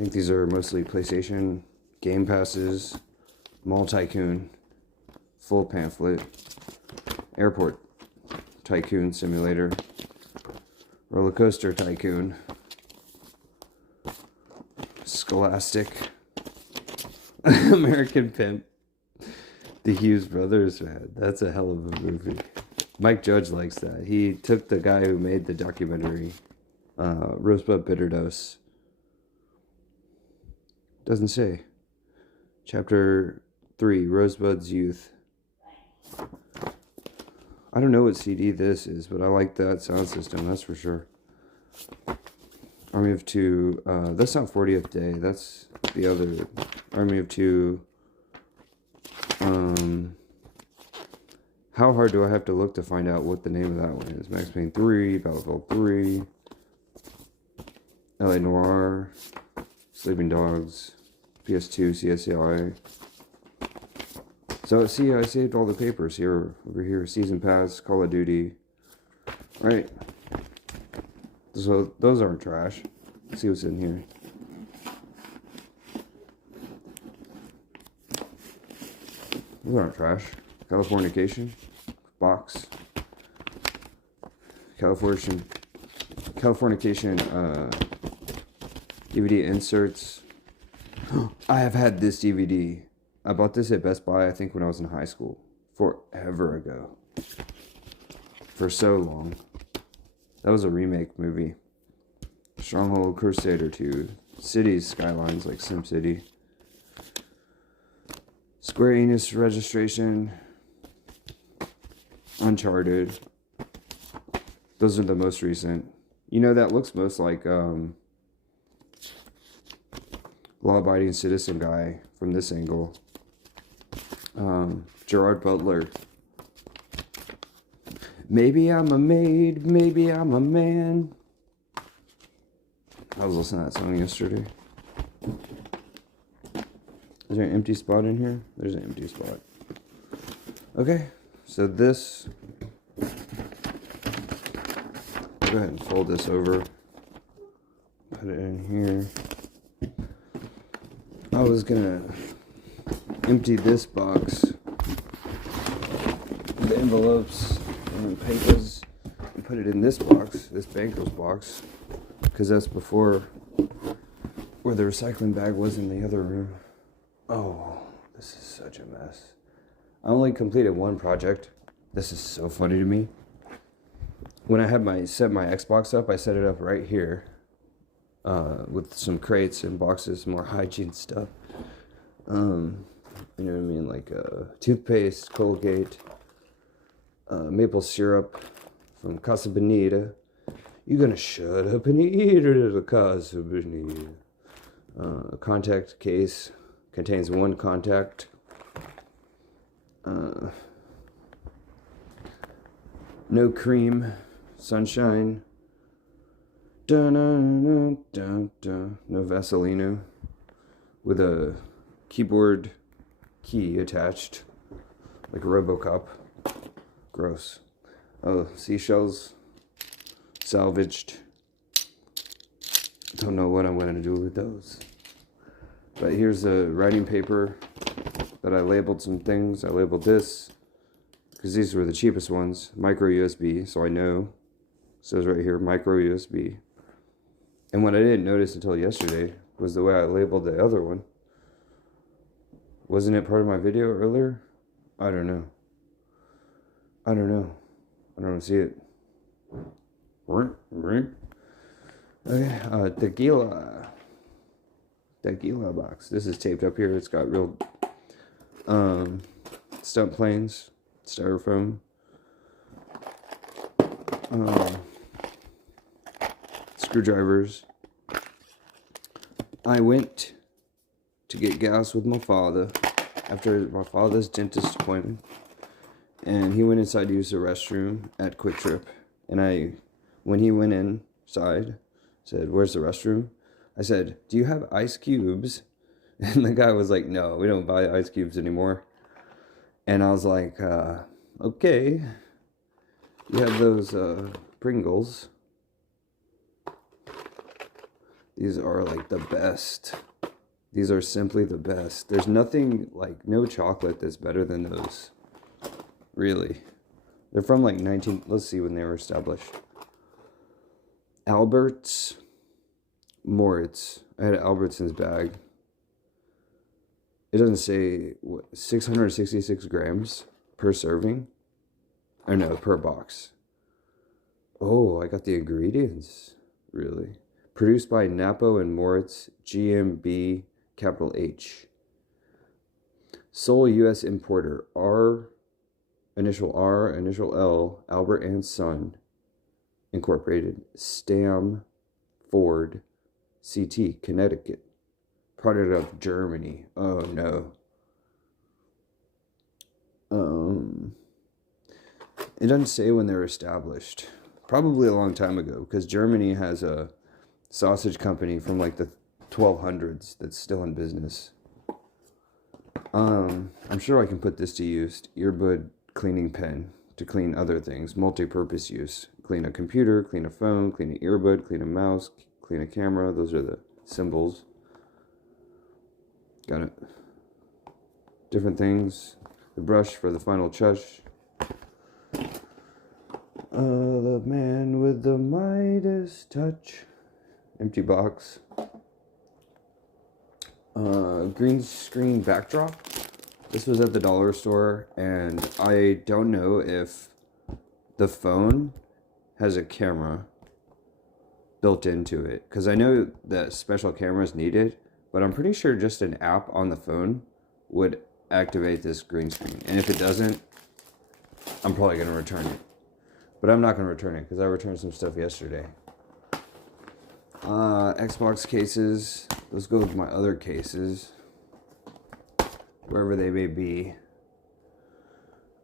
think these are mostly PlayStation game passes, Mall Tycoon, full pamphlet, Airport Tycoon Simulator, Roller Coaster Tycoon, Scholastic, American Pimp, The Hughes Brothers, man. That's a hell of a movie. Mike Judge likes that. He took the guy who made the documentary, Rosebud Bitter Dose. Doesn't say. Chapter 3, Rosebud's Youth. I don't know what CD this is, but I like that sound system, that's for sure. Army of Two, that's not 40th Day, that's the other. Army of Two. How hard do I have to look to find out what the name of that one is? Max Payne 3, Battlefield 3, LA Noire, Sleeping Dogs, PS2, CSI. So, see, I saved all the papers here, over here. Season Pass, Call of Duty. Right. So, those aren't trash. Let's see what's in here. Those aren't trash. Californication. Box. Californication, DVD inserts. I have had this DVD. I bought this at Best Buy, I think, when I was in high school. Forever ago. For so long. That was a remake movie. Stronghold, Crusader 2. Cities, Skylines, like SimCity. Square Enix registration. Uncharted. Those are the most recent. You know, that looks most like law-abiding citizen guy from this angle. Gerard Butler. Maybe I'm a maid, maybe I'm a man. I was listening to that song yesterday. Is there an empty spot in here? There's an empty spot. Okay, so this. Go ahead and fold this over. Put it in here. I was gonna empty this box, the envelopes and papers, and put it in this box, this Banker's box, because that's before where the recycling bag was in the other room. Oh, this is such a mess. I only completed one project. This is so funny to me. When I had set my Xbox up, I set it up right here with some crates and boxes, more hygiene stuff. You know what I mean? Like toothpaste, Colgate, maple syrup from Casa Bonita. You're gonna shut up and eat it at a Casa Bonita. A contact case contains one contact. No cream, sunshine. No Vaseline with a keyboard key attached, like a RoboCop. Gross. Oh, seashells, salvaged. Don't know what I'm going to do with those. But here's the writing paper that I labeled some things. I labeled this because these were the cheapest ones. Micro USB, so I know. It says right here, micro USB. And what I didn't notice until yesterday was the way I labeled the other one. Wasn't it part of my video earlier? I don't know. I don't see it. Okay, tequila box. This is taped up here. It's got real stunt planes, styrofoam, screwdrivers. I went to get gas with my father after my father's dentist appointment, and he went inside to use the restroom at Quick Trip. And when he went inside, said, "Where's the restroom?" I said, "Do you have ice cubes?" And the guy was like, "No, we don't buy ice cubes anymore." And I was like, "Okay, you have those Pringles. These are like the best. These are simply the best. There's nothing, like, no chocolate that's better than those. Really. They're from like let's see when they were established. Alberts, Moritz. I had Albertson's bag. It doesn't say, what, 666 grams per serving? Or no, per box. Oh, I got the ingredients. Really. Produced by Napo and Moritz, GmbH, capital H. Sole U.S. importer, initial R, initial L, Albert and Son, Incorporated, Stamford, CT, Connecticut. Product of Germany. Oh no. It doesn't say when they were established. Probably a long time ago, because Germany has a sausage company from like the 1200s that's still in business. I'm sure I can put this to use. Earbud cleaning pen to clean other things. Multi-purpose use. Clean a computer, clean a phone, clean an earbud, clean a mouse, clean a camera. Those are the symbols. Got it. Different things. The brush for the final touch. The man with the Midas touch. Empty box. Green screen backdrop. This was at the dollar store, and I don't know if the phone has a camera built into it, because I know that special cameras needed, but I'm pretty sure just an app on the phone would activate this green screen. And if it doesn't, I'm probably going to return it. But I'm not going to return it because I returned some stuff yesterday. Xbox cases. Let's go with my other cases, wherever they may be.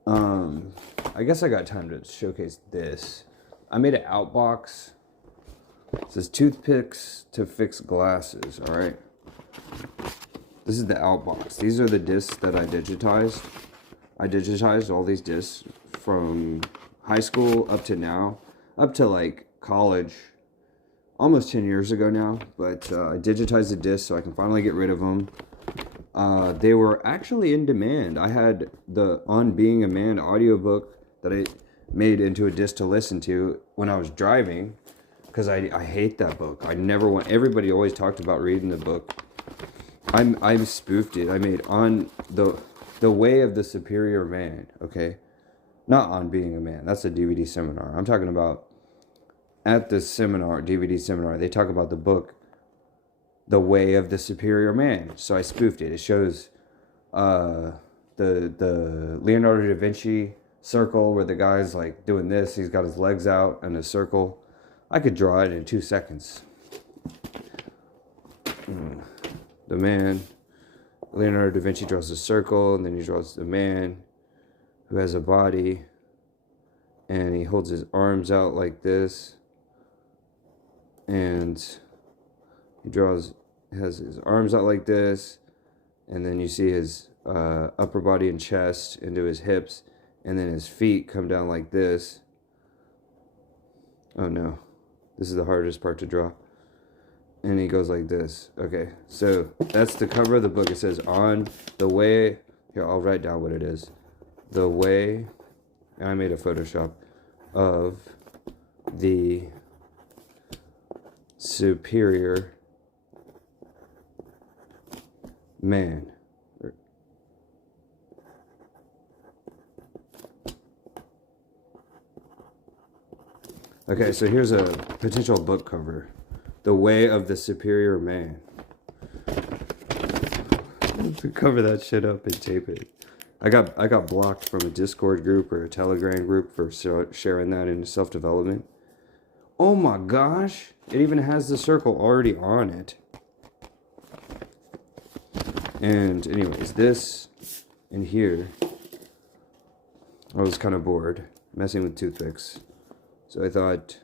I guess I got time to showcase this. I made an outbox. It says toothpicks to fix glasses. All right. This is the outbox. These are the discs that I digitized. I digitized all these discs from high school up to now, up to like college, almost 10 years ago now. But I digitized the discs so I can finally get rid of them. They were actually in demand. I had the On Being a Man audiobook that I made into a disc to listen to when I was driving, because I hate that book. I never want. Everybody always talked about reading the book. I spoofed it. I made On the Way of the Superior Man. Okay, not On Being a Man. That's a DVD seminar. I'm talking about at the seminar, DVD seminar. They talk about the book The Way of the Superior Man. So I spoofed it. It shows the Leonardo da Vinci circle where the guy's like doing this. He's got his legs out in a circle. I could draw it in 2 seconds. The man, Leonardo da Vinci draws a circle, and then he draws the man who has a body, and he holds his arms out like this, and he has his arms out like this, and then you see his upper body and chest into his hips, and then his feet come down like this. Oh no, this is the hardest part to draw. And he goes like this. Okay, so that's the cover of the book. It says On the Way. Here, I'll write down what it is. The Way, I made a Photoshop of the Superior Man. Okay, so here's a potential book cover. The Way of the Superior Man. To cover that shit up and tape it. I got blocked from a Discord group or a Telegram group for sharing that in self-development. Oh my gosh! It even has the circle already on it. And anyways, this in here, I was kind of bored messing with toothpicks. So I thought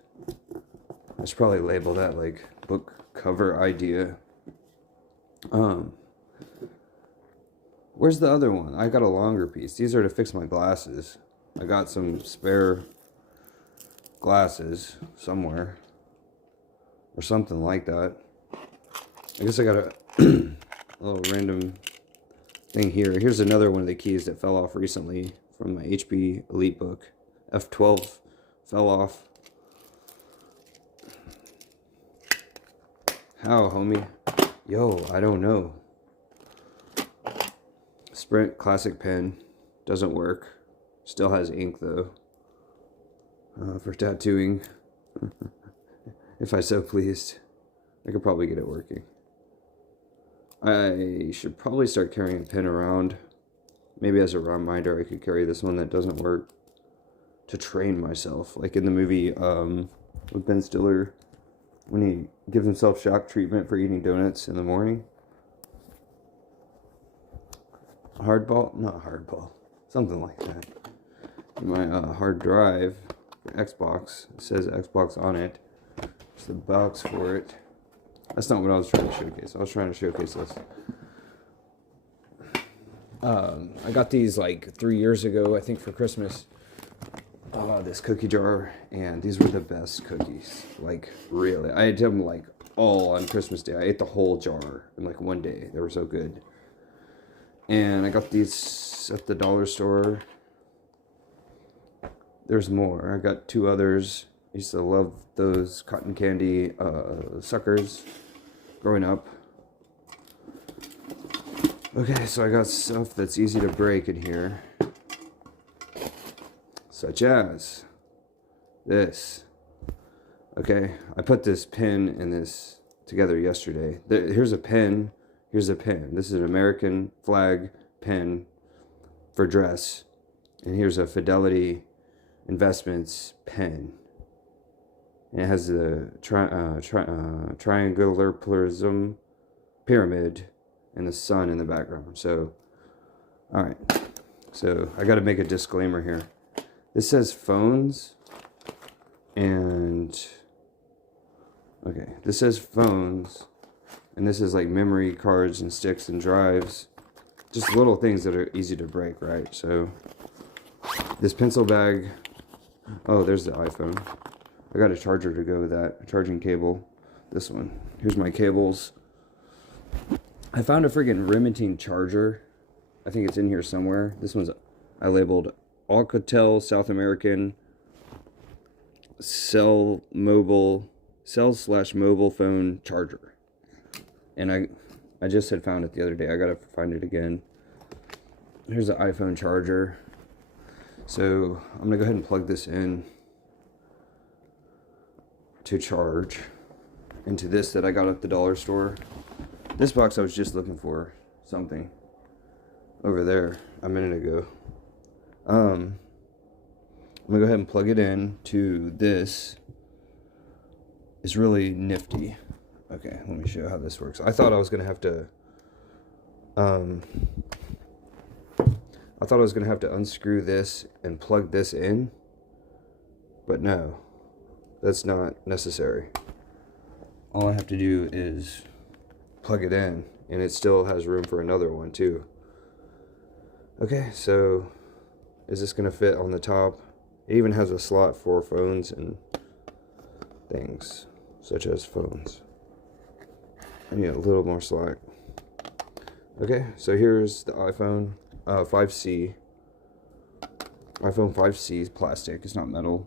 I should probably label that like book cover idea. Where's the other one? I got a longer piece. These are to fix my glasses. I got some spare glasses somewhere or something like that. I guess I got a little random thing here. Here's another one of the keys that fell off recently from my HP Elite book. F12 fell off. How, homie? Yo, I don't know. Sprint classic pen doesn't work. Still has ink though. For tattooing. If I so pleased. I could probably get it working. I should probably start carrying a pen around. Maybe as a reminder, I could carry this one that doesn't work to train myself. Like in the movie with Ben Stiller, when he gives himself shock treatment for eating donuts in the morning. Hardball? Not hardball. Something like that. My hard drive for Xbox. It says Xbox on it. It's the box for it. That's not what I was trying to showcase. I was trying to showcase this. I got these like 3 years ago, I think, for Christmas. This cookie jar, and these were the best cookies. Like, really. I ate them like all on Christmas Day. I ate the whole jar in like one day. They were so good. And I got these at the dollar store. There's more. I got 2 others. I used to love those cotton candy suckers growing up. Okay, so I got stuff that's easy to break in here. Such as this. Okay, I put this pin and this together yesterday. Here's a pen. Here's a pen. This is an American flag pen for dress. And here's a Fidelity Investments pen. And it has the triangular prism pyramid and the sun in the background. So, all right. So I got to make a disclaimer here. This says phones, and okay, this says phones, and this is like memory cards and sticks and drives, just little things that are easy to break, right? So this pencil bag, oh, there's the iPhone. I got a charger to go with that, a charging cable. This one. Here's my cables. I found a friggin' Remington charger. I think it's in here somewhere. This one's, I labeled Alcatel South American cell/mobile phone charger. And I just had found it the other day. I gotta find it again. Here's the iPhone charger. So I'm gonna go ahead and plug this in to charge into this that I got at the dollar store. This box I was just looking for something over there a minute ago. I'm gonna go ahead and plug it in to this. It's really nifty. Okay, let me show you how this works. I thought I was gonna have to unscrew this and plug this in, but no, that's not necessary. All I have to do is plug it in, and it still has room for another one too. Okay, so is this gonna fit on the top? It even has a slot for phones and things, such as phones. I need a little more slack. Okay, so here's the iPhone 5C. iPhone 5C is plastic, it's not metal.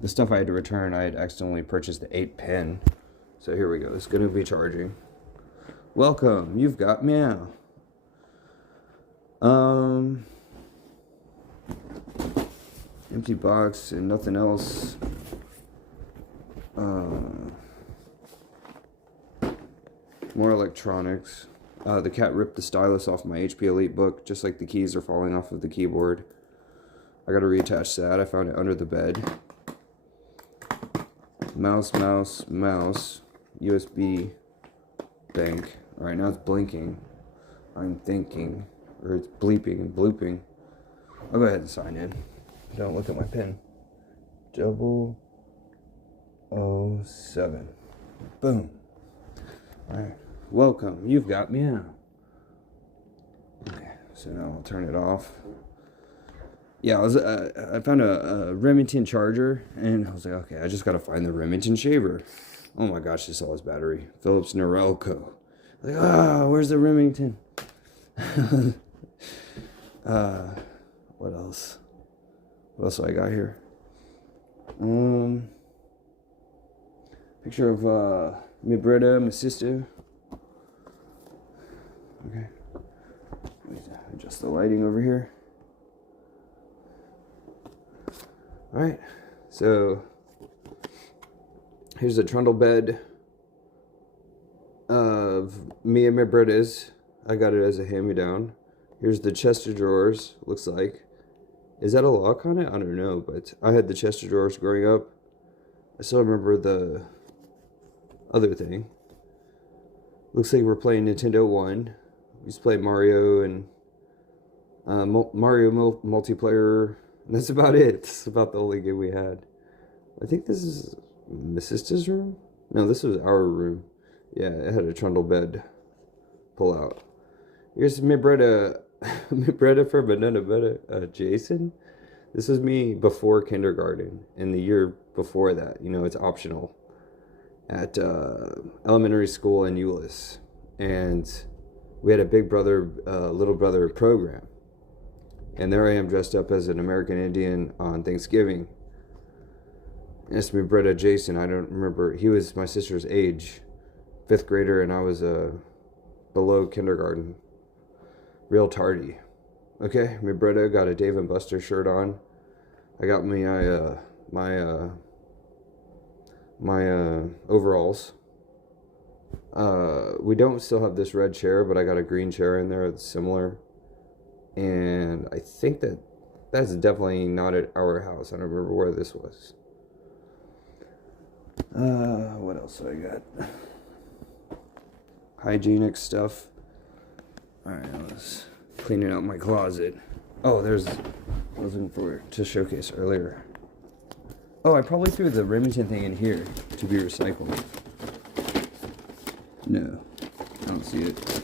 The stuff I had to return, I had accidentally purchased the 8 pin. So here we go, it's gonna be charging. Welcome, you've got meow. Empty box and nothing else. More electronics. The cat ripped the stylus off my HP Elite book, just like the keys are falling off of the keyboard. I gotta reattach that. I found it under the bed. Mouse. USB bank. Alright, now it's blinking. I'm thinking. Or it's bleeping and blooping. I'll go ahead and sign in. Don't look at my pen. 007. Boom. Alright. Welcome. You've got meow. Okay, so now I'll turn it off. Yeah, I found a Remington charger, and I was like, okay, I just gotta find the Remington shaver. Oh my gosh, this saw his battery. Philips Norelco. Like, where's the Remington? What else? What else do I got here? Picture of my brother, my sister. Okay. Adjust the lighting over here. Alright. So here's the trundle bed of me and my brothers. I got it as a hand-me-down. Here's the chest of drawers, looks like. Is that a lock on it? I don't know, but I had the chest of drawers growing up. I still remember the other thing. Looks like we're playing Nintendo 1. We used to play Mario and Mario multiplayer. And that's about it. That's about the only game we had. I think this is my sister's room? No, this was our room. Yeah, it had a trundle bed pull out. Here's my brother, my brother for banana butter, Jason. This was me before kindergarten, and the year before that. You know, it's optional at elementary school in Euless, and we had a big brother, little brother program. And there I am dressed up as an American Indian on Thanksgiving. It's my brother Jason. I don't remember. He was my sister's age, 5th grader, and I was below kindergarten. Real tardy. Okay, my brother got a Dave and Buster shirt on. I got me my overalls. We don't still have this red chair, but I got a green chair in there that's similar. And I think that's definitely not at our house. I don't remember where this was. What else do I got? Hygienic stuff. Alright, I was cleaning out my closet. Oh, I was looking for it to showcase earlier. Oh, I probably threw the Remington thing in here to be recycled. No, I don't see it.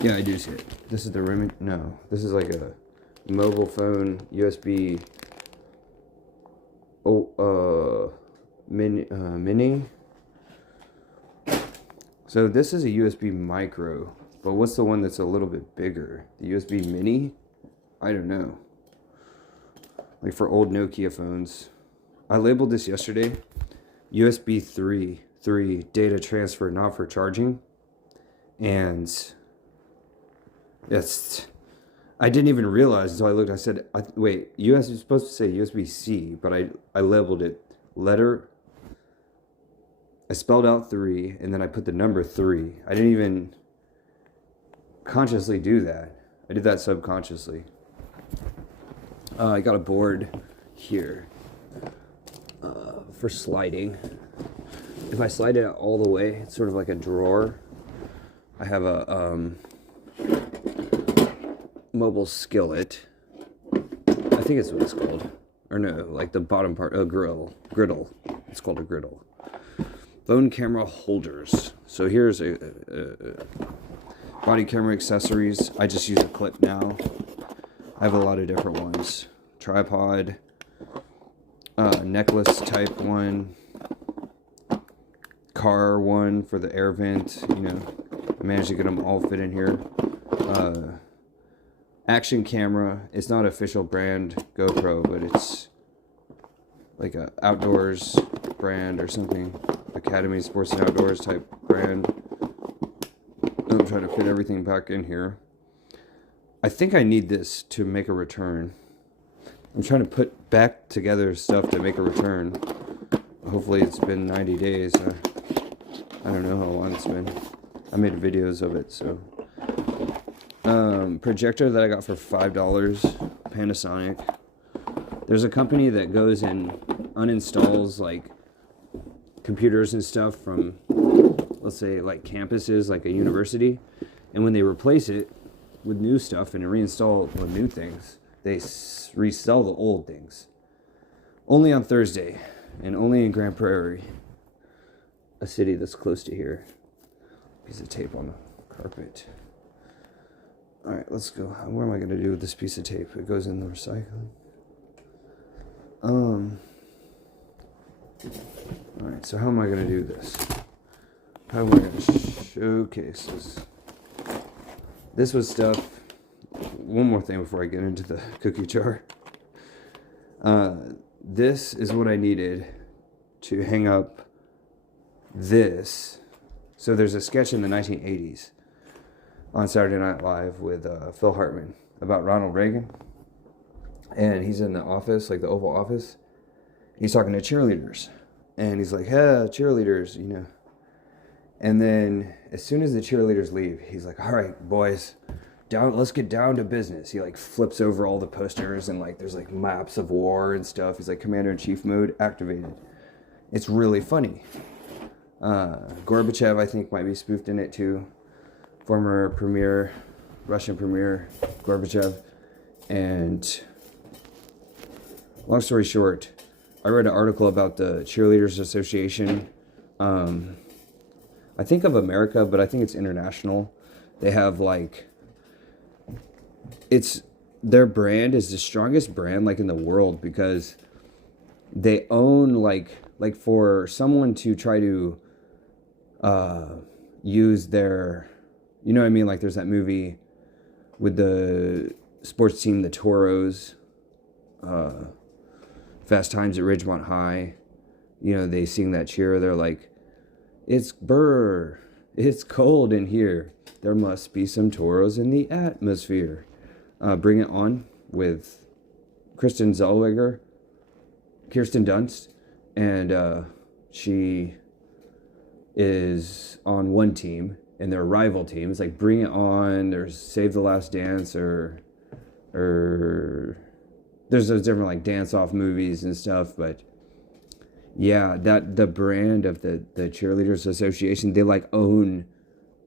Yeah, I do see it. This is the Remington. No, this is like a mobile phone USB. Mini. So this is a USB micro, but what's the one that's a little bit bigger? The USB mini? I don't know. Like for old Nokia phones. I labeled this yesterday. USB 3 data transfer, not for charging. And I didn't even realize until I looked. I said, wait, USB is supposed to say USB-C, but I labeled it letter. I spelled out 3, and then I put the number 3. I didn't even consciously do that. I did that subconsciously. I got a board here for sliding. If I slide it out all the way, it's sort of like a drawer. I have a mobile skillet. I think it's what it's called. Or no, like the bottom part, a griddle. It's called a griddle. Phone camera holders. So here's a body camera accessories. I just use a clip now. I have a lot of different ones. Tripod, necklace type one, car one for the air vent. You know, I managed to get them all fit in here. Action camera. It's not official brand GoPro, but it's like a outdoors brand or something. Academy Sports and Outdoors type brand. I'm trying to fit everything back in here. I think I need this to make a return. I'm trying to put back together stuff to make a return. Hopefully it's been 90 days. I don't know how long it's been. I made videos of it, so. Projector that I got for $5, Panasonic. There's a company that goes and uninstalls like computers and stuff from, let's say, like campuses, like a university, and when they replace it with new stuff and reinstall with new things, they resell the old things. Only on Thursday, and only in Grand Prairie, a city that's close to here. Piece of tape on the carpet. All right, let's go. What am I gonna do with this piece of tape? It goes in the recycling. Alright, so how am I going to do this? How am I going to showcase this? This was stuff. One more thing before I get into the cookie jar. This is what I needed to hang up this. So there's a sketch in the 1980s on Saturday Night Live with Phil Hartman about Ronald Reagan. And he's in the office, like the Oval Office. He's talking to cheerleaders. And he's like, hey, cheerleaders, you know. And then as soon as the cheerleaders leave, he's like, all right, boys, let's get down to business. He like flips over all the posters and like there's like maps of war and stuff. He's like Commander-in-Chief mode activated. It's really funny. Gorbachev, I think, might be spoofed in it too. Former premier, Russian premier, Gorbachev. And long story short, I read an article about the Cheerleaders Association. I think of America, but I think it's international. They have like, their brand is the strongest brand like in the world because they own like for someone to try to use their, you know what I mean? Like there's that movie with the sports team, the Toros, Fast Times at Ridgemont High. You know, they sing that cheer. They're like, it's cold in here. There must be some Toros in the atmosphere. Bring It On with Kirsten Dunst. And she is on one team and their rival team. It's like Bring It On, there's Save the Last Dance, or there's those different like dance-off movies and stuff, but yeah, that the brand of the Cheerleaders Association, they like own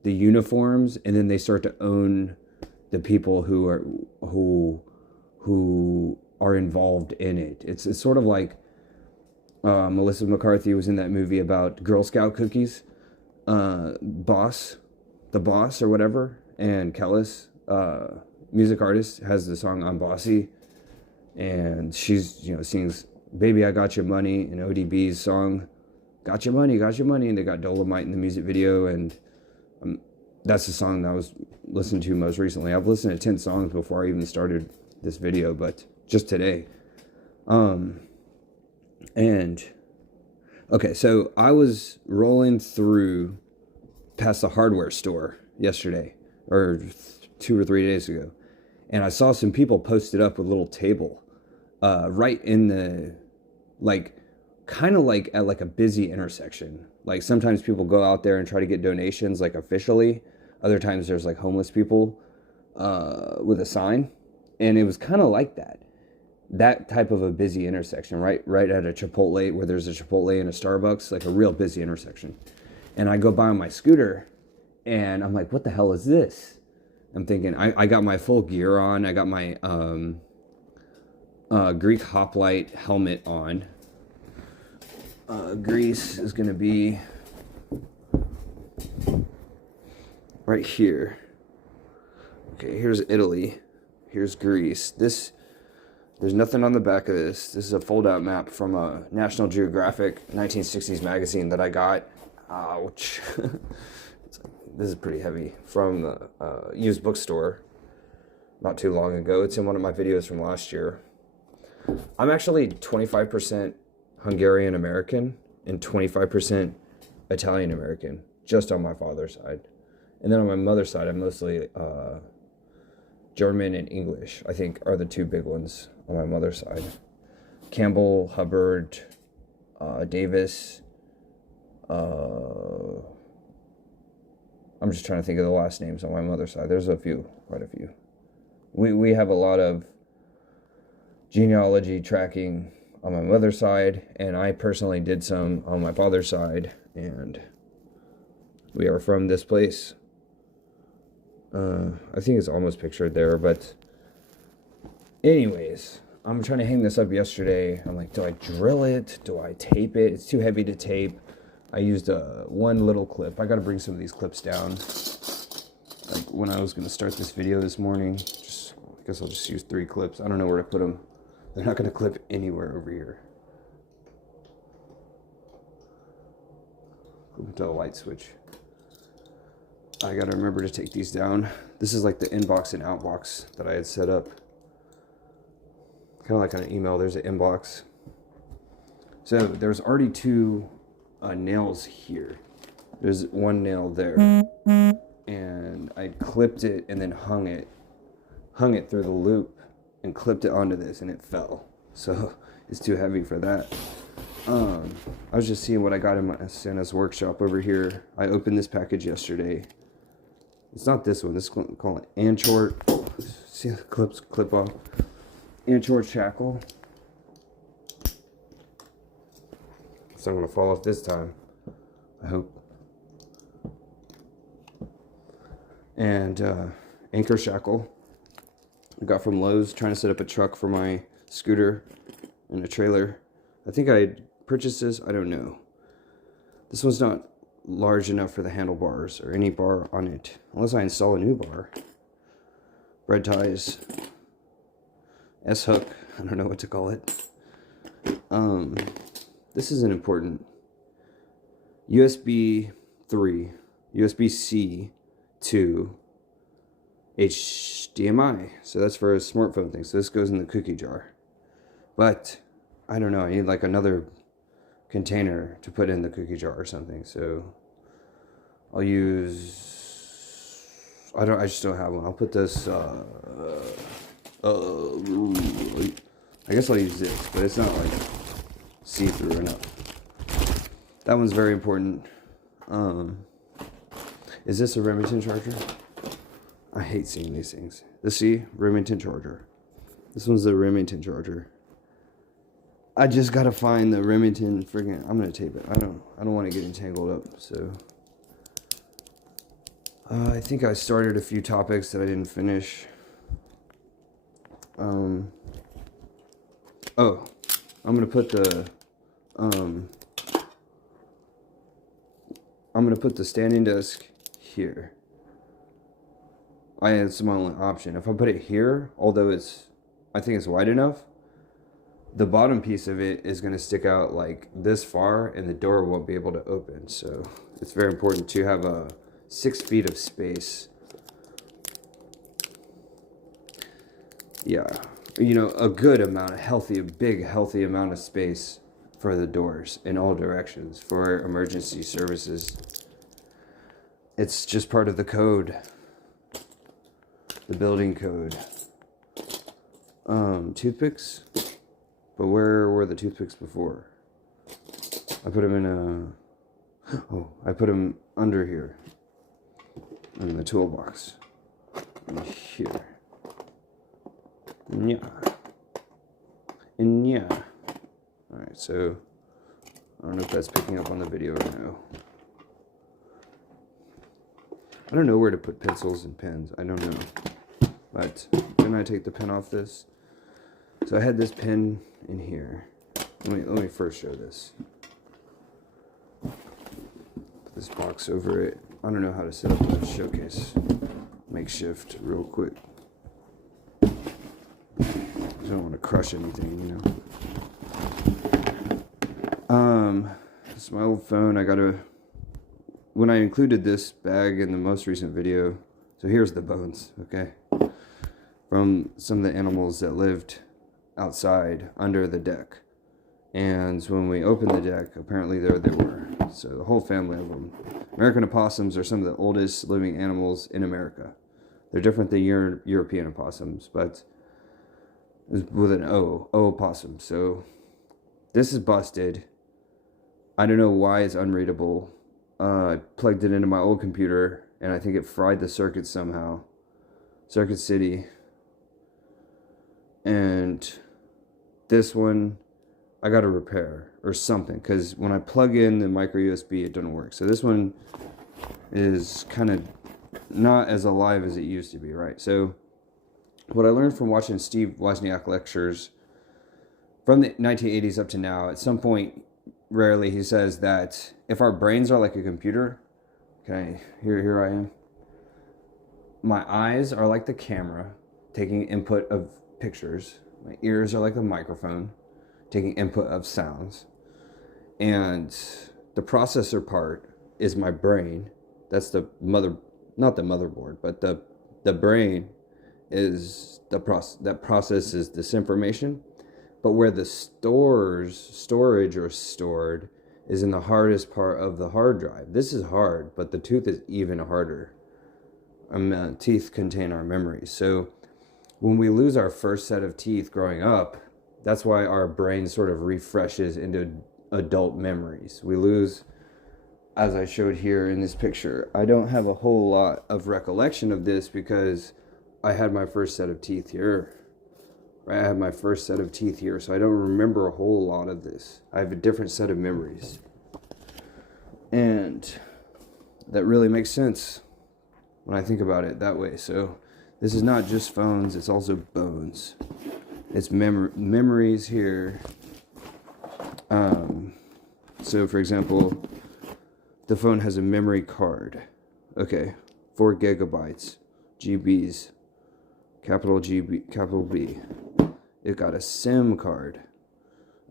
the uniforms and then they start to own the people who are involved in it. It's sort of like Melissa McCarthy was in that movie about Girl Scout cookies, the Boss or whatever, and Kellis, music artist, has the song I'm Bossy, and she's, you know, sings Baby I Got Your Money in ODB's song Got Your Money, and they got Dolomite in the music video, and that's the song that I was listening to most recently. I've listened to 10 songs before I even started this video, but just today. And okay, so I was rolling through past the hardware store yesterday, or 2 or 3 days ago, and I saw some people posted up with a little table right in the, like, kind of like at like a busy intersection. Like sometimes people go out there and try to get donations like officially. Other times there's like homeless people with a sign, and it was kind of like that type of a busy intersection, right at a Chipotle, where there's a Chipotle and a Starbucks, like a real busy intersection. And I go by on my scooter and I'm like, what the hell is this? I'm thinking, I got my full gear on. I got my Greek hoplite helmet on. Greece is going to be right here. Okay, here's Italy. Here's Greece. There's nothing on the back of this. This is a fold-out map from a National Geographic 1960s magazine that I got. Ouch. This is pretty heavy. From the used bookstore not too long ago. It's in one of my videos from last year. I'm actually 25% Hungarian American and 25% Italian American, just on my father's side. And then on my mother's side, I'm mostly German and English, I think, are the two big ones on my mother's side. Campbell, Hubbard, Davis. I'm just trying to think of the last names on my mother's side. There's quite a few. We have a lot of genealogy tracking on my mother's side, and I personally did some on my father's side, and we are from this place. I think it's almost pictured there, but anyways, I'm trying to hang this up yesterday. I'm like, do I drill it? Do I tape it? It's too heavy to tape. I used one little clip. I got to bring some of these clips down. Like when I was going to start this video this morning, I guess I'll just use 3 clips. I don't know where to put them. They're not going to clip anywhere over here. Clip into the light switch. I gotta remember to take these down. This is like the inbox and outbox that I had set up. Kind of like on an email, there's an inbox. So there's already two nails here. There's one nail there. And I clipped it and then hung it through the loop and clipped it onto this, and it fell. So it's too heavy for that. I was just seeing what I got in my Santa's workshop over here. I opened this package yesterday. It's not this one. This one called it Anchor. See the clip off. Anchor shackle. It's not gonna fall off this time, I hope. And anchor shackle I got from Lowe's, trying to set up a truck for my scooter and a trailer. I think I purchased this, I don't know. This one's not large enough for the handlebars or any bar on it, unless I install a new bar. Bread ties, S-hook, I don't know what to call it. This is an important USB 3, USB-C to HDMI. So that's for a smartphone thing. So this goes in the cookie jar. But I don't know, I need like another container to put in the cookie jar or something. So I'll use, I just don't have one. I'll put this I guess I'll use this, but it's not like see-through enough. That one's very important. Is this a Remington charger? I hate seeing these things. Remington charger. This one's the Remington charger. I just gotta find the Remington friggin'. I'm gonna tape it. I don't want to get entangled up. So I think I started a few topics that I didn't finish. Oh, I'm gonna put the standing desk here. It's my only option. If I put it here, although I think it's wide enough, the bottom piece of it is going to stick out like this far, and the door won't be able to open. So it's very important to have 6 feet of space. Yeah, a good amount, a big healthy amount of space for the doors in all directions for emergency services. It's just part of the code. The building code. Toothpicks? But where were the toothpicks before? I put them in I put them under here. In the toolbox. Here. Yeah. And yeah. Alright, so I don't know if that's picking up on the video or no. I don't know where to put pencils and pens. I don't know. But then I take the pen off this. So I had this pen in here. Let me first show this. Put this box over it. I don't know how to set up the showcase makeshift real quick. I don't want to crush anything, This is my old phone. When I included this bag in the most recent video, so here's the bones, okay? From some of the animals that lived outside under the deck. And when we opened the deck, apparently there they were. So the whole family of them. American opossums are some of the oldest living animals in America. They're different than European opossums, but with an O, opossum. So this is busted. I don't know why it's unreadable. I plugged it into my old computer, and I think it fried the circuit somehow. Circuit City. And this one, I got to repair or something, because when I plug in the micro USB, it doesn't work. So this one is kind of not as alive as it used to be, right? So what I learned from watching Steve Wozniak lectures from the 1980s up to now, at some point, rarely, he says that if our brains are like a computer, okay, here I am. My eyes are like the camera, taking input of pictures. My ears are like the microphone, taking input of sounds. And the processor part is my brain. That's the not the motherboard, but the brain is the process that processes this information. But where the storage are stored is in the hardest part of the hard drive. This is hard, but the tooth is even harder. Teeth contain our memories. So when we lose our first set of teeth growing up, that's why our brain sort of refreshes into adult memories. We lose, as I showed here in this picture. I don't have a whole lot of recollection of this because I had my first set of teeth here. Right? I had my first set of teeth here, so I don't remember a whole lot of this. I have a different set of memories. And that really makes sense when I think about it that way. So this is not just phones, it's also bones. It's memories here. So for example, the phone has a memory card. Okay, 4 gigabytes, GBs, capital GB, capital B. It got a SIM card.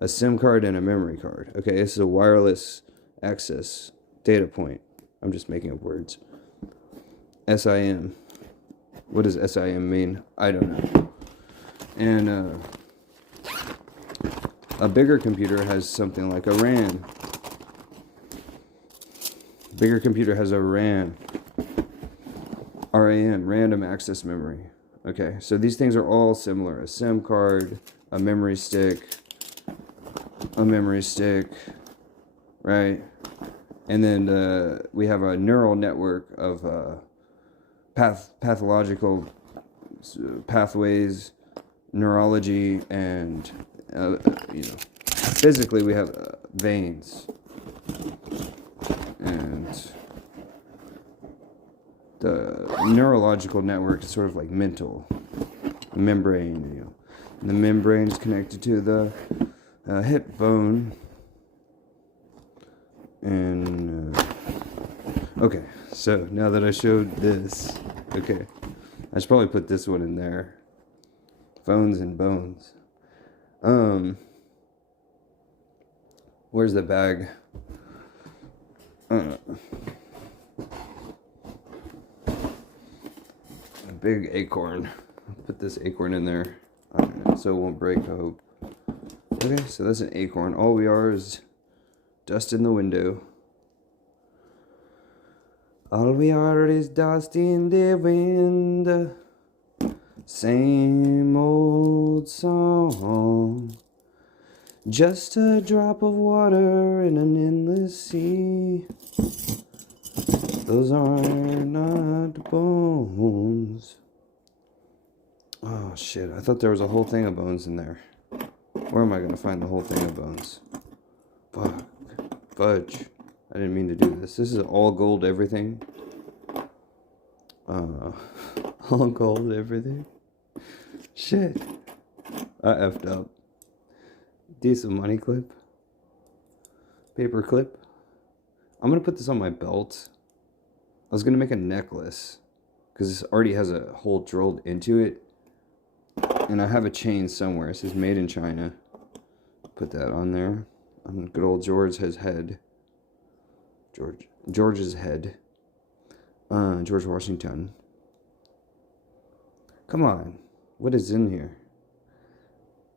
A SIM card and a memory card. Okay, this is a wireless access data point. I'm just making up words. SIM. What does SIM mean? I don't know. And a bigger computer has something like a RAM. Bigger computer has a RAM. RAM, random access memory. Okay, so these things are all similar. A SIM card, a memory stick, right? And then we have a neural network of pathological pathways, neurology, and physically we have veins, and the neurological network is sort of like mental membrane. And the membrane is connected to the hip bone. And okay, so now that I showed this, okay, I should probably put this one in there. Phones and bones. Where's the bag? A big acorn. I'll put this acorn in there. I don't know, so it won't break, I hope. Okay, so that's an acorn. All we are is dust in the window. All we are is dust in the wind. Same old song. Just a drop of water in an endless sea. Those are not bones. Oh shit, I thought there was a whole thing of bones in there. Where am I gonna find the whole thing of bones? Fuck. Fudge. I didn't mean to do this. This is all gold everything. All gold everything. Shit. I effed up. Decent money clip. Paper clip. I'm gonna put this on my belt. I was gonna make a necklace because this already has a hole drilled into it. And I have a chain somewhere. It says made in China. Put that on there. On good old George's head. George's head. George Washington. Come on. What is in here?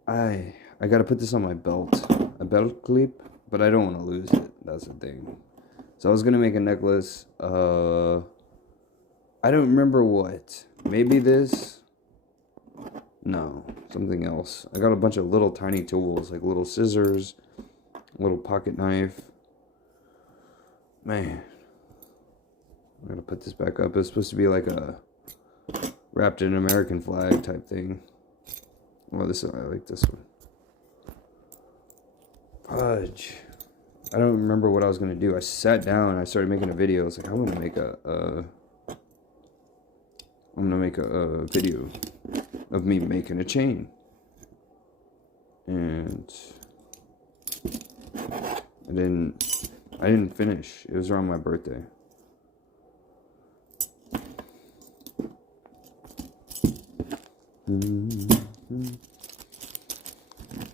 I gotta put this on my belt. A belt clip, but I don't want to lose it. That's the thing. So I was gonna make a necklace. I don't remember what. Maybe this. No, something else. I got a bunch of little tiny tools, like little scissors, little pocket knife. Man, I'm gonna put this back up. It's supposed to be like a wrapped in an American flag type thing. Well, I like this one. Fudge. I don't remember what I was gonna do. I sat down and I started making a video. I was like, I'm gonna make a video of me making a chain. And I didn't finish. It was around my birthday.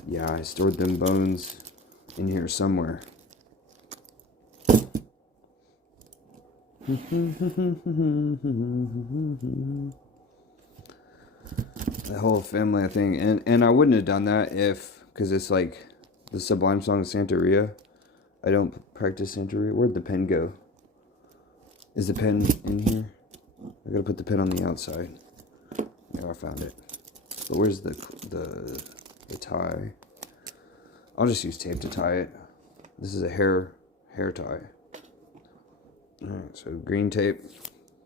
Yeah, I stored them bones in here somewhere. The whole family thing, and I wouldn't have done that if, because it's like the Sublime song Santeria. I don't practice Santeria. Where'd the pen go? Is the pen in here? I gotta put the pen on the outside. Yeah, I found it. But where's the tie? I'll just use tape to tie it. This is a hair tie. Alright, so green tape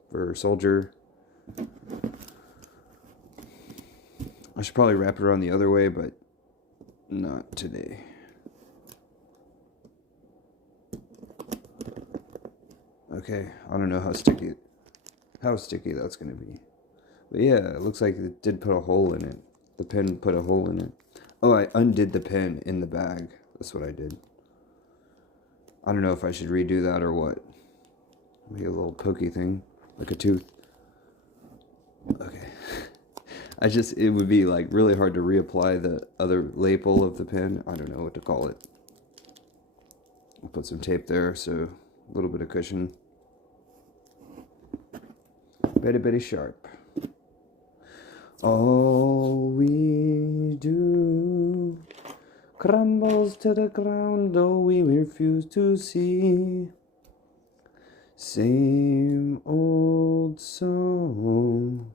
for soldier. I should probably wrap it around the other way, but not today. Okay, I don't know how sticky that's gonna be. But yeah, it looks like it did put a hole in it. The pen put a hole in it. Oh, I undid the pen in the bag. That's what I did. I don't know if I should redo that or what. Maybe a little pokey thing, like a tooth. Okay. It would be like really hard to reapply the other label of the pen. I don't know what to call it. I'll put some tape there, so a little bit of cushion. Bitty sharp. All we do crumbles to the ground, though we refuse to see. Same old song,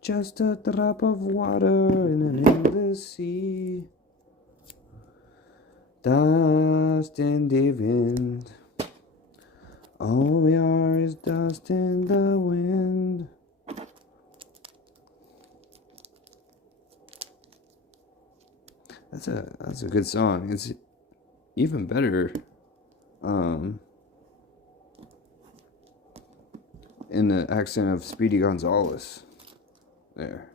just a drop of water in an endless sea. Dust in the wind, all we are is dust in the wind. That's a good song. It's even better in the accent of Speedy Gonzales. There.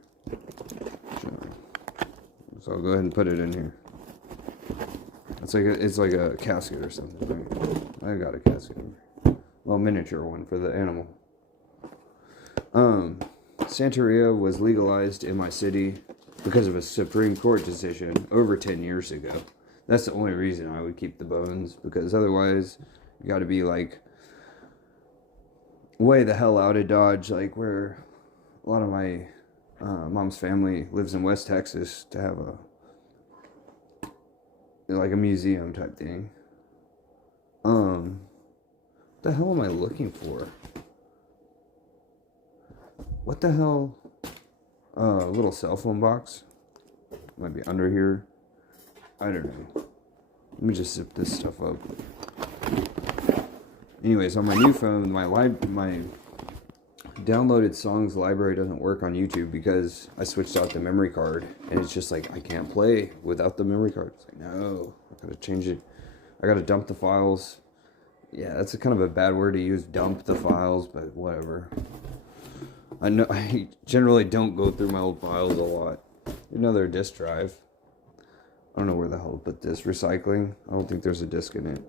So I'll go ahead and put it in here. It's like a casket or something. Right? I got a casket. Well, miniature one for the animal. Santeria was legalized in my city because of a Supreme Court decision over 10 years ago. That's the only reason I would keep the bones, because otherwise you got to be like way the hell out of Dodge, like where a lot of my mom's family lives in West Texas, to have a museum type thing. What the hell am I looking for? What the hell? A little cell phone box. Might be under here. I don't know. Let me just zip this stuff up. Anyways, on my new phone, my downloaded songs library doesn't work on YouTube because I switched out the memory card, and it's just like I can't play without the memory card. It's like, no, I gotta change it. I gotta dump the files. Yeah, that's kind of a bad word to use, dump the files, but whatever. I know I generally don't go through my old files a lot. Another disk drive. I don't know where the hell to put this. Recycling. I don't think there's a disk in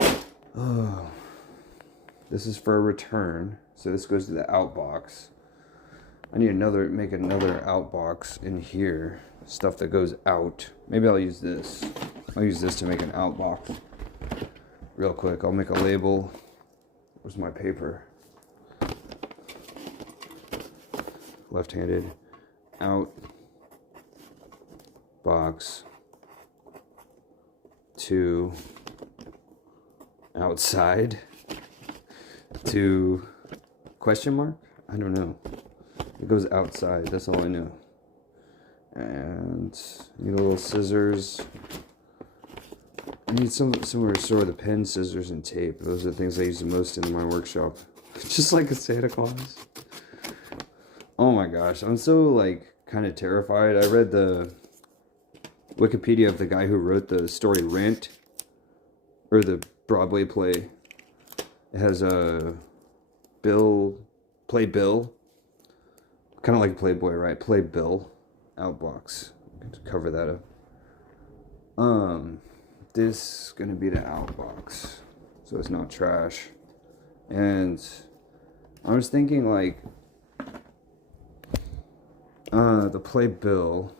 it. Oh. This is for a return. So this goes to the outbox. I need make another outbox in here. Stuff that goes out. Maybe I'll use this. I'll use this to make an outbox. Real quick, I'll make a label. Where's my paper? Left-handed. Out. Box. To. Outside. To. Question mark? I don't know. It goes outside. That's all I know. And need a little scissors. I need somewhere to store the pen, scissors, and tape. Those are the things I use the most in my workshop. Just like a Santa Claus. Oh my gosh, I'm so like kind of terrified. I read the Wikipedia of the guy who wrote the story Rent, or the Broadway play. It has a Bill, kind of like Playboy, right? Play Bill, outbox. To cover that up. This is gonna be the outbox, so it's not trash. And I was thinking like, the playbill.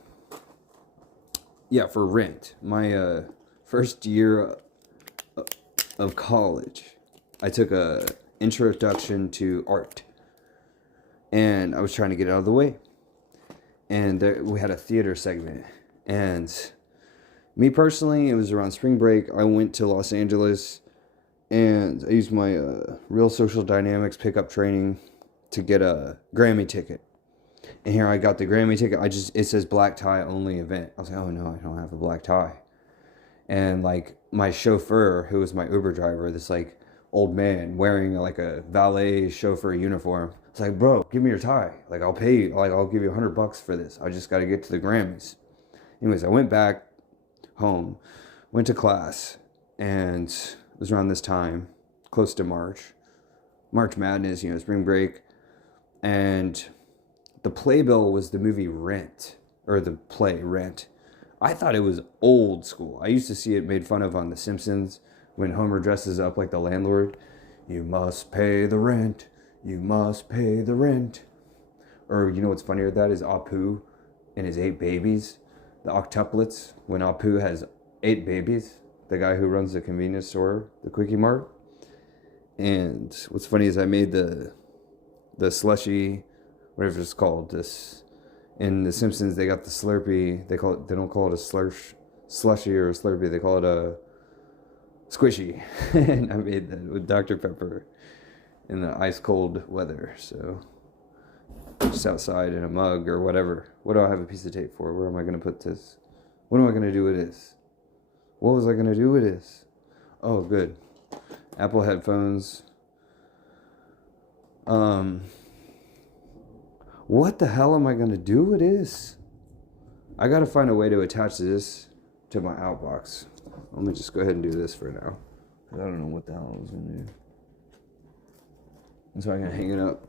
Yeah, for Rent. My first year of college. I took a introduction to art, and I was trying to get it out of the way. And we had a theater segment, and me personally, it was around spring break. I went to Los Angeles, and I used my Real Social Dynamics pickup training to get a Grammy ticket. And here I got the Grammy ticket. It says black tie only event. I was like, oh no, I don't have a black tie. And like my chauffeur, who was my Uber driver, this like old man wearing like a valet chauffeur uniform. It's like, bro, give me your tie. Like, I'll pay you. Like, I'll give you $100 for this. I just got to get to the Grammys. Anyways, I went back home, went to class, and it was around this time, close to March Madness, spring break. And the playbill was the movie Rent, or the play Rent. I thought it was old school. I used to see it made fun of on The Simpsons when Homer dresses up like the landlord. You must pay the rent. You must pay the rent. Or what's funnier than that is Apu and his 8 babies. The octuplets, when Apu has 8 babies. The guy who runs the convenience store, the Quickie Mart. And what's funny is I made the slushy, whatever it's called, this. In The Simpsons, they got the Slurpee. They don't call it a slushy or a Slurpee. They call it a squishy. And I made that with Dr. Pepper in the ice cold weather. So just outside in a mug or whatever. What do I have a piece of tape for? Where am I going to put this? What am I going to do with this? What was I going to do with this? Oh, good. Apple headphones. What the hell am I going to do with this? I got to find a way to attach this to my outbox. Let me just go ahead and do this for now. I don't know what the hell I was going to do. And so I'm going to hang it up.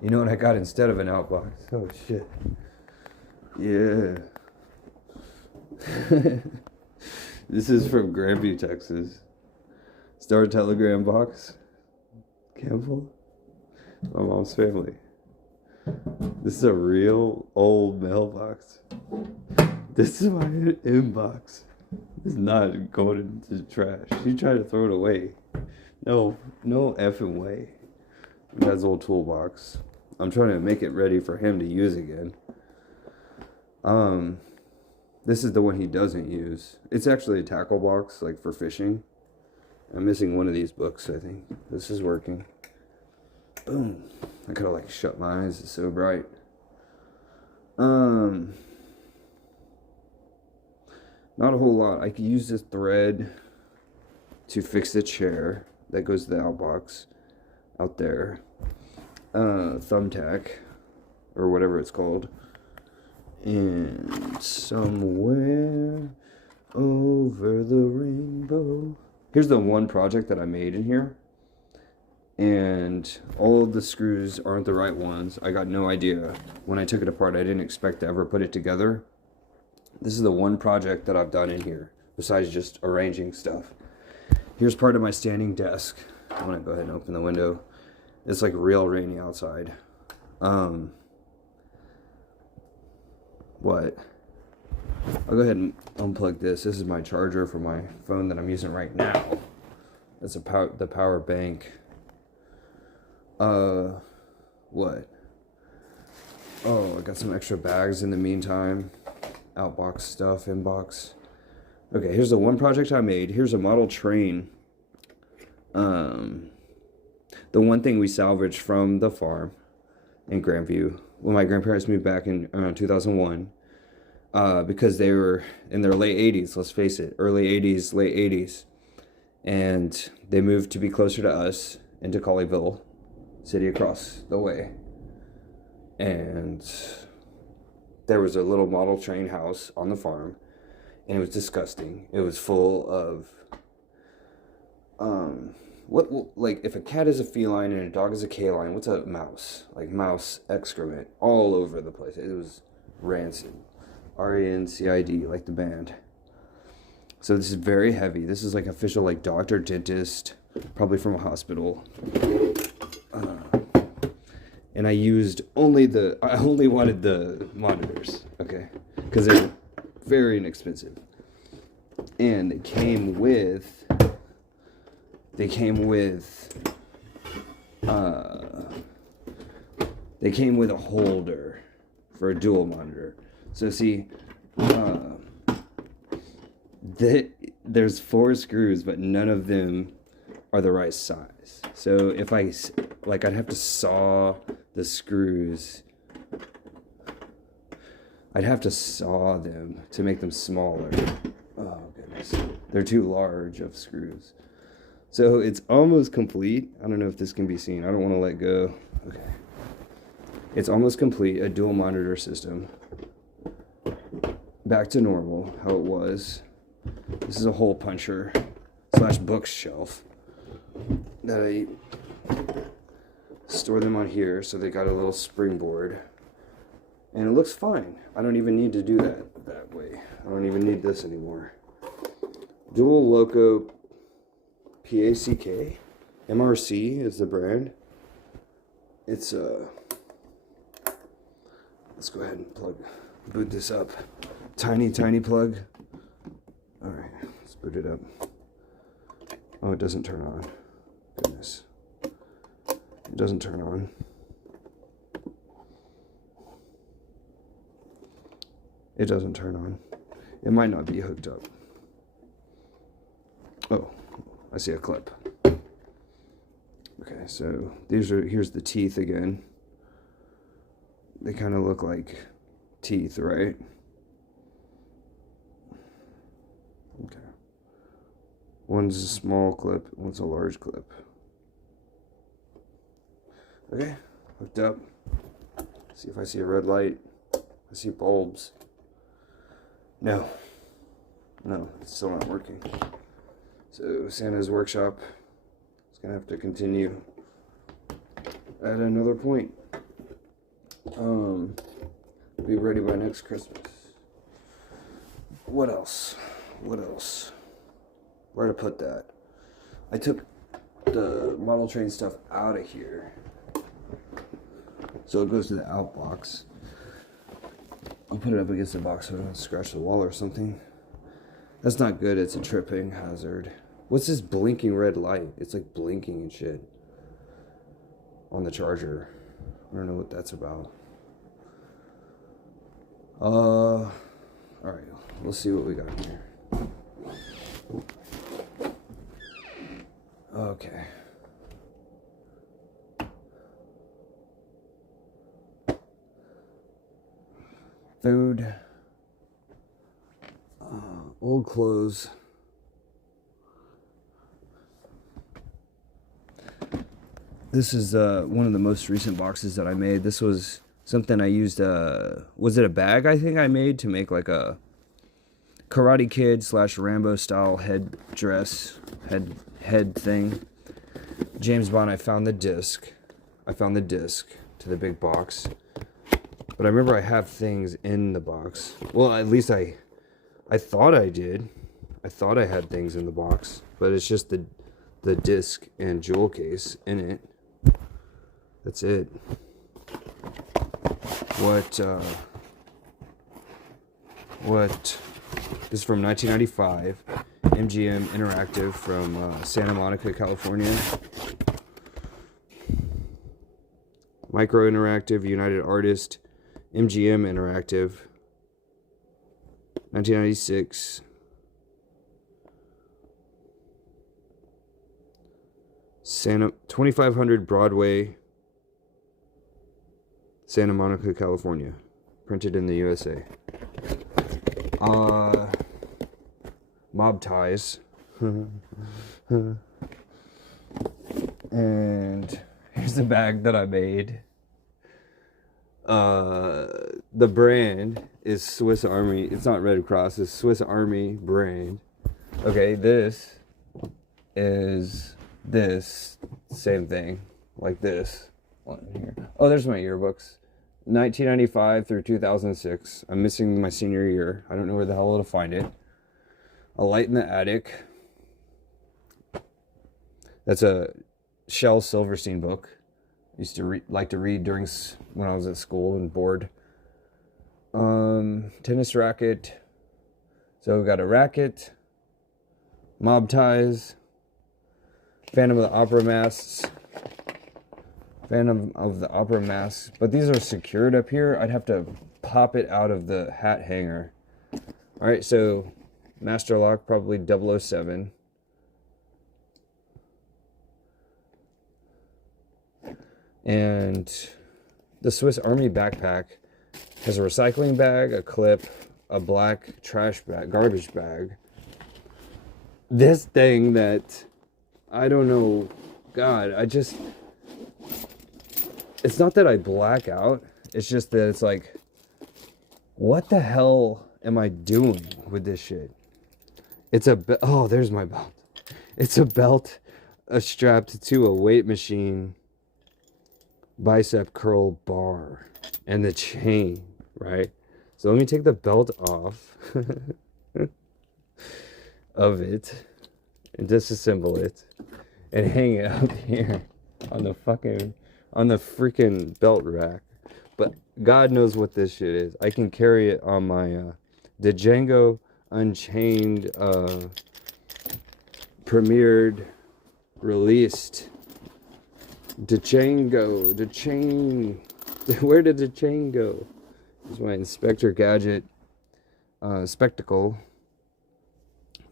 You know what I got instead of an outbox? Oh, shit. Yeah. This is from Grandview, Texas. Star Telegram box. Campbell. My mom's family. This is a real old mailbox. This is my inbox. It's not going into the trash. She tried to throw it away. No effing way. That's old toolbox. I'm trying to make it ready for him to use again. This is the one he doesn't use. It's actually a tackle box, like for fishing. I'm missing one of these books, I think. This is working. Boom. I could have shut my eyes. It's so bright. Not a whole lot. I could use this thread to fix the chair that goes to the outbox out there. Thumbtack or whatever it's called. And somewhere over the rainbow. Here's the one project that I made in here. And all of the screws aren't the right ones. I got no idea. When I took it apart, I didn't expect to ever put it together. This is the one project that I've done in here, besides just arranging stuff. Here's part of my standing desk. I'm gonna go ahead and open the window. It's like real rainy outside. What? I'll go ahead and unplug this. This is my charger for my phone that I'm using right now. That's the power bank. What? Oh, I got some extra bags in the meantime. Outbox stuff, inbox. Okay, here's the one project I made. Here's a model train. The one thing we salvaged from the farm in Grandview when my grandparents moved back in around 2001, because they were in their late 80s, let's face it, early 80s, late 80s, and they moved to be closer to us into Colleyville, city across the way. And there was a little model train house on the farm, and it was disgusting. It was full of if a cat is a feline and a dog is a canine, what's a mouse? Like mouse excrement all over the place. It was rancid. RANCID, like the band. So this is very heavy. This is like official, like doctor, dentist, probably from a hospital. And I only wanted the monitors, okay? Because they're very inexpensive. And it came with they came with a holder for a dual monitor. So see, there's 4 screws, but none of them are the right size. So if I'd have to saw the screws. I'd have to saw them to make them smaller. Oh goodness, they're too large of screws. So it's almost complete. I don't know if this can be seen. I don't want to let go. Okay. It's almost complete, a dual monitor system. Back to normal, how it was. This is a hole puncher / bookshelf that I store them on here, so they got a little springboard. And it looks fine. I don't even need to do that way. I don't even need this anymore. Dual Loco PACK. MRC is the brand. It's let's go ahead and boot this up. Tiny plug. Alright, let's boot it up. Oh, it doesn't turn on. Goodness. It doesn't turn on. It doesn't turn on. It might not be hooked up. Oh, I see a clip. Okay, so here's the teeth again. They kind of look like teeth, right? Okay. One's a small clip, one's a large clip. Okay, hooked up. See if I see a red light. I see bulbs. No, it's still not working. So Santa's workshop is gonna have to continue at another point. Be ready by next Christmas. What else? Where to put that? I took the model train stuff out of here, so it goes to the out box. I'll put it up against the box so I don't scratch the wall or something. That's not good. It's a tripping hazard. What's this blinking red light? It's like blinking and shit on the charger. I don't know what that's about. All right, let's see what we got here. Okay. Food. Old clothes. This is one of the most recent boxes that I made. This was something I used, was it a bag I think I made to make like a Karate Kid / Rambo style headdress, head thing. James Bond, I found the disc to the big box. But I remember I have things in the box. Well, at least I thought I did. I thought I had things in the box, but it's just the disc and jewel case in it. That's it. What this is from 1995, MGM Interactive from Santa Monica, California. Micro Interactive, United Artist, MGM Interactive, 1996. Santa 2500 Broadway, Santa Monica, California. Printed in the USA. Mob ties. And here's the bag that I made. The brand is Swiss Army. It's not Red Cross, it's Swiss Army brand. Okay, this is this same thing, like this one here. Oh, there's my yearbooks. 1995 through 2006. I'm missing my senior year. I don't know where the hell to find it. A Light in the Attic. That's a Shel Silverstein book. I used to like to read during when I was at school and bored. Tennis racket. So we got a racket, mob ties, Phantom of the Opera masks. Phantom of the Opera masks. But these are secured up here. I'd have to pop it out of the hat hanger. Alright, so Master Lock, probably 007. And the Swiss Army backpack has a recycling bag, a clip, a black trash bag, garbage bag. This thing that, I don't know, God, it's not that I black out, it's just that it's like, what the hell am I doing with this shit? It's oh, there's my belt. It's a belt strapped to a weight machine, bicep curl bar, and the chain, right? So let me take the belt off of it and disassemble it and hang it up here on the freaking belt rack. But God knows what this shit is. I can carry it on my Django Unchained premiered, released. The chain. Where did the chain go? This is my Inspector Gadget spectacle.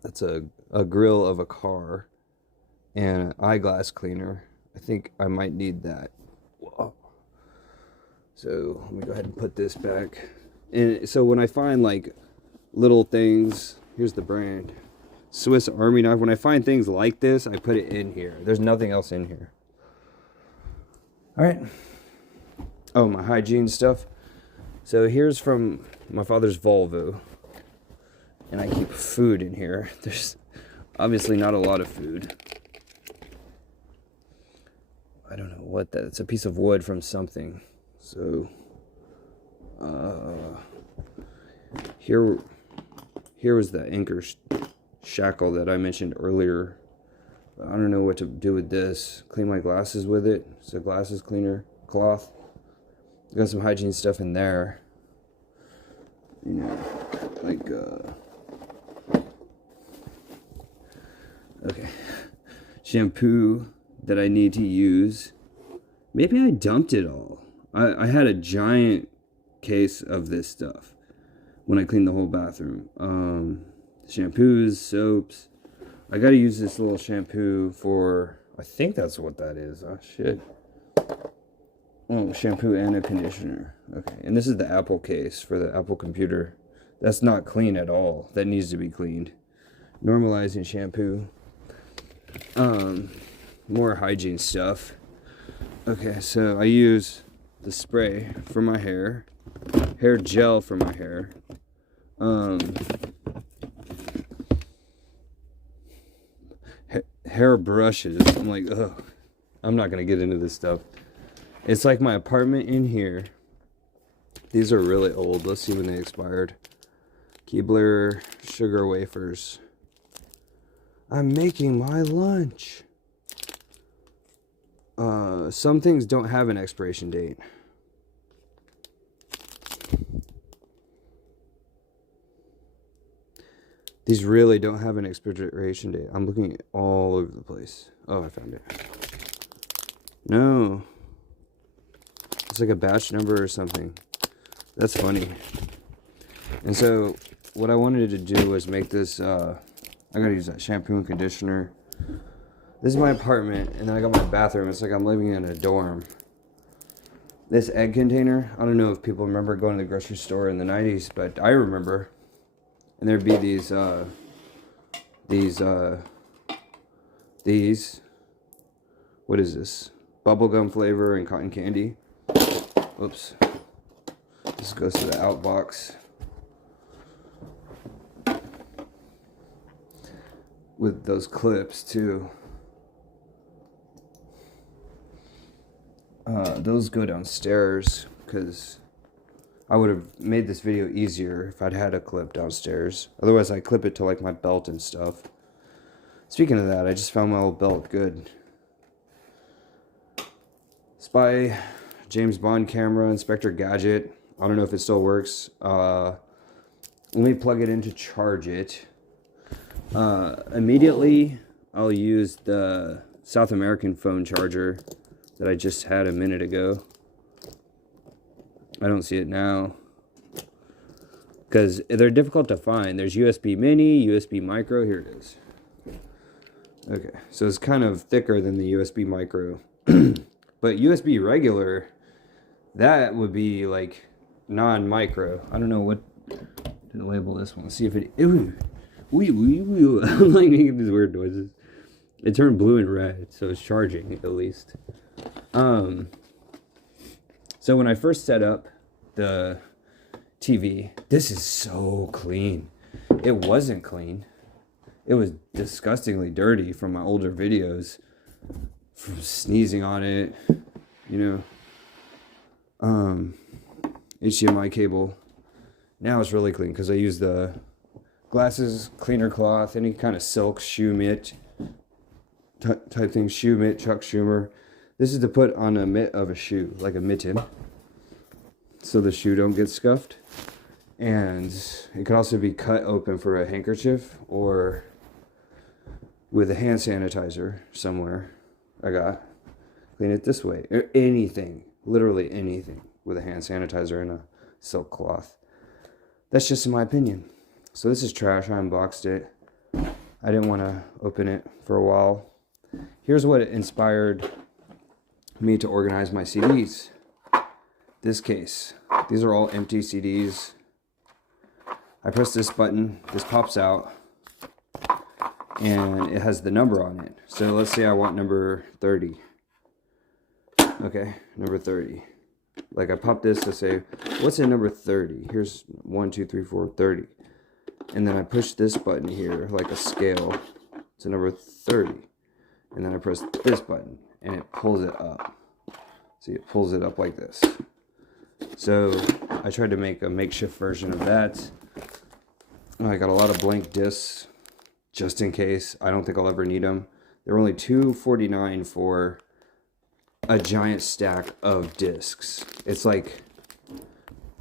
That's a grill of a car and an eyeglass cleaner. I think I might need that. Whoa. So let me go ahead and put this back. And so when I find like little things, here's the brand, Swiss Army knife. When I find things like this, I put it in here. There's nothing else in here. All right. Oh, my hygiene stuff. So here's from my father's Volvo. And I keep food in here. There's obviously not a lot of food. I don't know what that... It's a piece of wood from something. So... Here was the anchor shackle that I mentioned earlier. I don't know what to do with this. Clean my glasses with it. It's a glasses cleaner cloth. Got some hygiene stuff in there. You know, like, okay. Shampoo that I need to use. Maybe I dumped it all. I had a giant case of this stuff when I cleaned the whole bathroom. Shampoos, soaps. I gotta use this little shampoo for, I think that's what that is. Oh, shit. Oh, shampoo and a conditioner. Okay, and this is the Apple case for the Apple computer. That's not clean at all. That needs to be cleaned. Normalizing shampoo. More hygiene stuff. Okay, so I use the spray for my hair. Hair gel for my hair. Hair brushes. I'm like, ugh. I'm not gonna get into this stuff. It's like my apartment in here. These are really old. Let's see when they expired. Keebler sugar wafers. I'm making my lunch. Some things don't have an expiration date. These really don't have an expiration date. I'm looking all over the place. Oh, I found it. No. It's like a batch number or something. That's funny. And so, what I wanted to do was make this, I gotta use that shampoo and conditioner. This is my apartment, and then I got my bathroom. It's like I'm living in a dorm. This egg container, I don't know if people remember going to the grocery store in the 90s, but I remember. And there'd be these, what is this? Bubblegum flavor and cotton candy. Oops. This goes to the out box. With those clips too. Those go downstairs because I would have made this video easier if I'd had a clip downstairs. Otherwise, I clip it to like my belt and stuff. Speaking of that, I just found my old belt. Good. Spy, James Bond camera, Inspector Gadget. I don't know if it still works. Let me plug it in to charge it. Immediately, I'll use the South American phone charger that I just had a minute ago. I don't see it now because they're difficult to find. There's USB mini, USB micro. Here it is. Okay, so it's kind of thicker than the USB micro. But USB regular, that would be like non-micro. I don't know what to label this one. Let's see if it... Ooh, I'm like making these weird noises. It turned blue and red, so it's charging at least. So when I first set up the TV, this is so clean. It wasn't clean. It was disgustingly dirty from my older videos, from sneezing on it, you know. HDMI cable. Now it's really clean because I use the glasses cleaner cloth, any kind of silk shoe mitt type thing, shoe mitt, Chuck Schumer. This is to put on a mitt of a shoe, like a mitten, so the shoe don't get scuffed. And it could also be cut open for a handkerchief or with a hand sanitizer somewhere. I got clean it this way, or anything, literally anything with a hand sanitizer and a silk cloth. That's just in my opinion. So this is trash. I unboxed it. I didn't want to open it for a while. Here's what inspired me to organize my CDs. This case. These are all empty CDs. I press this button. This pops out. And it has the number on it. So let's say I want number 30. Okay, number 30. Like I pop this to say, what's in number 30? Here's 1, 2, 3, 4, 30. And then I push this button here, like a scale, to number 30. And then I press this button, and it pulls it up. See, it pulls it up like this. So I tried to make a makeshift version of that. I got a lot of blank discs, just in case. I don't think I'll ever need them. They're only $2.49 for a giant stack of discs. It's like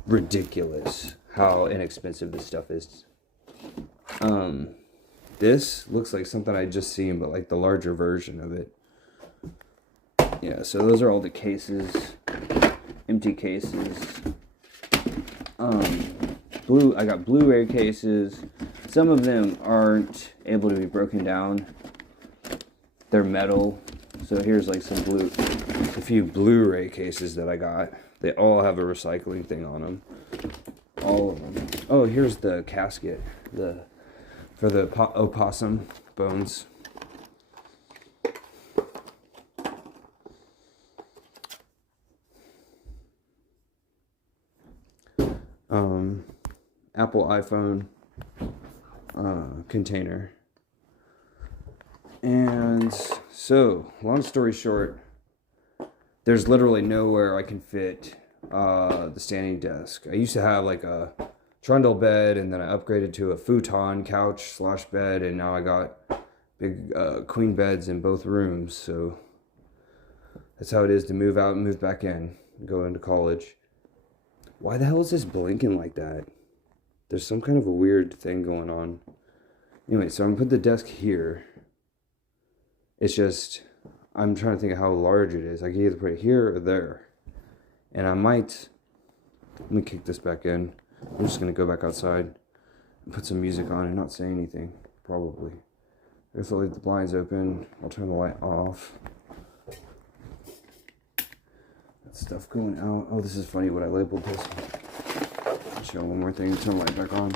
ridiculous how inexpensive this stuff is. This looks like something I just seen, but like the larger version of it. Yeah, so those are all the cases, empty cases. I got Blu-ray cases. Some of them aren't able to be broken down. They're metal. So here's like a few Blu-ray cases that I got. They all have a recycling thing on them. All of them. Oh, here's the casket. For the opossum bones. Apple iPhone container. And so, long story short, there's literally nowhere I can fit the standing desk. I used to have like a trundle bed, and then I upgraded to a futon couch / bed, and now I got big queen beds in both rooms. So that's how it is to move out and move back in, go into college. Why the hell is this blinking like that? There's some kind of a weird thing going on. Anyway, so I'm gonna put the desk here. It's just, I'm trying to think of how large it is. I can either put it here or there. And I might, let me kick this back in. I'm just going to go back outside and put some music on and not say anything, probably. I guess I'll leave the blinds open. I'll turn the light off. That stuff going out. Oh, this is funny what I labeled this. I'll show one more thing. Turn the light back on.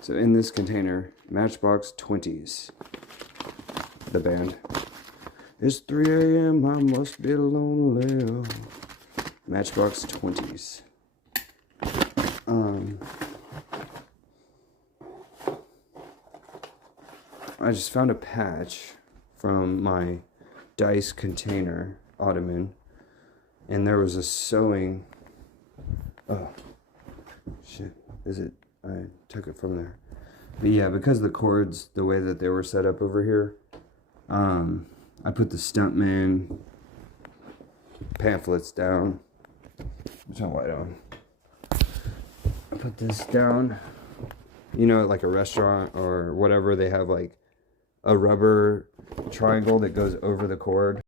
So in this container, Matchbox 20s. The band. It's 3 a.m. I must be lonely. Matchbox 20s. I just found a patch from my Dice container ottoman, and there was a sewing. Oh shit! Is it? I took it from there. But yeah, because the cords, the way that they were set up over here, I put the Stuntman pamphlets down. Turn the light on. I put this down. You know, like a restaurant or whatever, they have like a rubber triangle that goes over the cord.